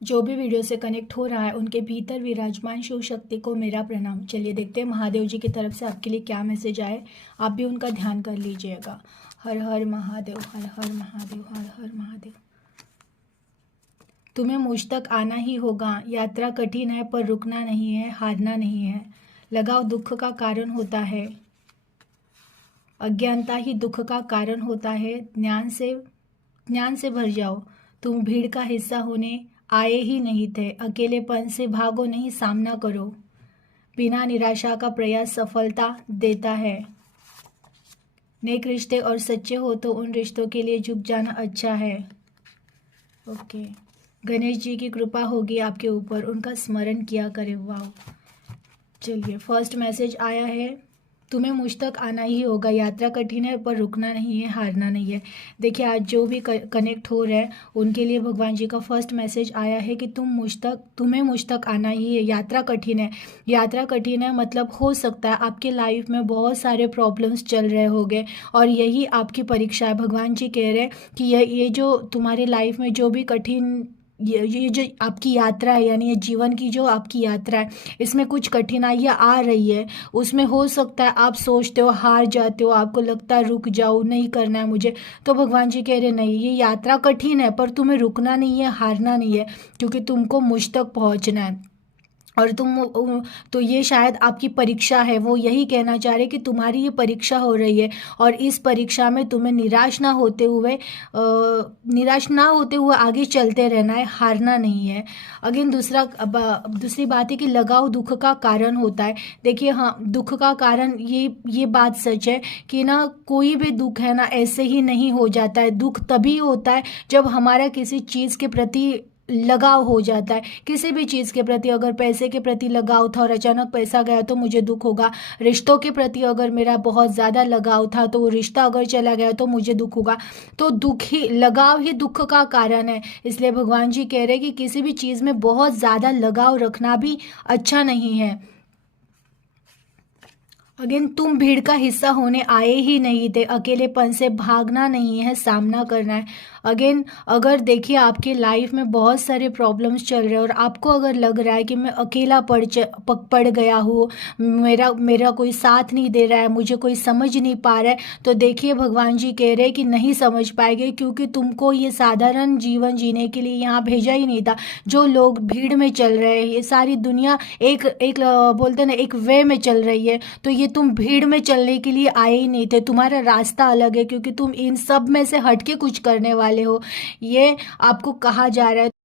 जो भी वीडियो से कनेक्ट हो रहा है उनके भीतर विराजमान शिव शक्ति को मेरा प्रणाम। चलिए देखते हैं महादेव जी की तरफ से आपके लिए क्या मैसेज आए। आप भी उनका ध्यान कर लीजिएगा। हर हर महादेव, हर हर महादेव, हर हर महादेव। तुम्हें मुझ तक आना ही होगा। यात्रा कठिन है पर रुकना नहीं है, हारना नहीं है। लगाव दुख का कारण होता है। अज्ञानता ही दुख का कारण होता है। ज्ञान से भर जाओ। तुम भीड़ का हिस्सा होने आए ही नहीं थे। अकेलेपन से भागो नहीं, सामना करो। बिना निराशा का प्रयास सफलता देता है। नेक रिश्ते और सच्चे हो तो उन रिश्तों के लिए झुक जाना अच्छा है। ओके। गणेश जी की कृपा होगी आपके ऊपर, उनका स्मरण किया करें। वाह। चलिए फर्स्ट मैसेज आया है, तुम्हें मुझ तक आना ही होगा। यात्रा कठिन है पर रुकना नहीं है, हारना नहीं है। देखिए आज जो भी कनेक्ट हो रहे हैं उनके लिए भगवान जी का फर्स्ट मैसेज आया है कि तुम्हें मुझ तक आना ही है। यात्रा कठिन है। यात्रा कठिन है मतलब हो सकता है आपके लाइफ में बहुत सारे प्रॉब्लम्स चल रहे होंगे और यही आपकी परीक्षा है। भगवान जी कह रहे हैं कि ये जो तुम्हारी लाइफ में जो भी कठिन ये जो आपकी यात्रा है, यानी ये जीवन की जो आपकी यात्रा है, इसमें कुछ कठिनाइयाँ आ रही है। उसमें हो सकता है आप सोचते हो, हार जाते हो, आपको लगता है रुक जाओ, नहीं करना है मुझे। तो भगवान जी कह रहे नहीं, ये यात्रा कठिन है पर तुम्हें रुकना नहीं है, हारना नहीं है, क्योंकि तुमको मुझ तक पहुंचना है। और तो ये शायद आपकी परीक्षा है। वो यही कहना चाह रहे कि तुम्हारी ये परीक्षा हो रही है और इस परीक्षा में तुम्हें निराश ना होते हुए आगे चलते रहना है, हारना नहीं है। अगेन दूसरी बात है कि लगाव दुख का कारण होता है। देखिए हाँ, दुख का कारण ये बात सच है कि ना कोई भी दुख है ना ऐसे ही नहीं हो जाता है। दुख तभी होता है जब हमारा किसी चीज़ के प्रति लगाव हो जाता है। किसी भी चीज़ के प्रति, अगर पैसे के प्रति लगाव था और अचानक पैसा गया तो मुझे दुख होगा। रिश्तों के प्रति अगर मेरा बहुत ज़्यादा लगाव था तो वो रिश्ता अगर चला गया तो मुझे दुख होगा। तो लगाव ही दुख का कारण है। इसलिए भगवान जी कह रहे हैं कि किसी भी चीज़ में बहुत ज़्यादा लगाव रखना भी अच्छा नहीं है। अगेन तुम भीड़ का हिस्सा होने आए ही नहीं थे। अकेलेपन से भागना नहीं है, सामना करना है। अगेन अगर देखिए आपके लाइफ में बहुत सारे प्रॉब्लम्स चल रहे हैं और आपको अगर लग रहा है कि मैं अकेला पड़ गया हूँ, मेरा कोई साथ नहीं दे रहा है, मुझे कोई समझ नहीं पा रहा है, तो देखिए भगवान जी कह रहे हैं कि नहीं समझ पाएंगे, क्योंकि तुमको ये साधारण जीवन जीने के लिए यहाँ भेजा ही नहीं था। जो लोग भीड़ में चल रहे हैं, ये सारी दुनिया एक एक बोलते ना एक वे में चल रही है, तो ये तुम भीड़ में चलने के लिए आए ही नहीं थे। तुम्हारा रास्ता अलग है क्योंकि तुम इन सब में से हटके कुछ करने वाले हो, ये आपको कहा जा रहा है।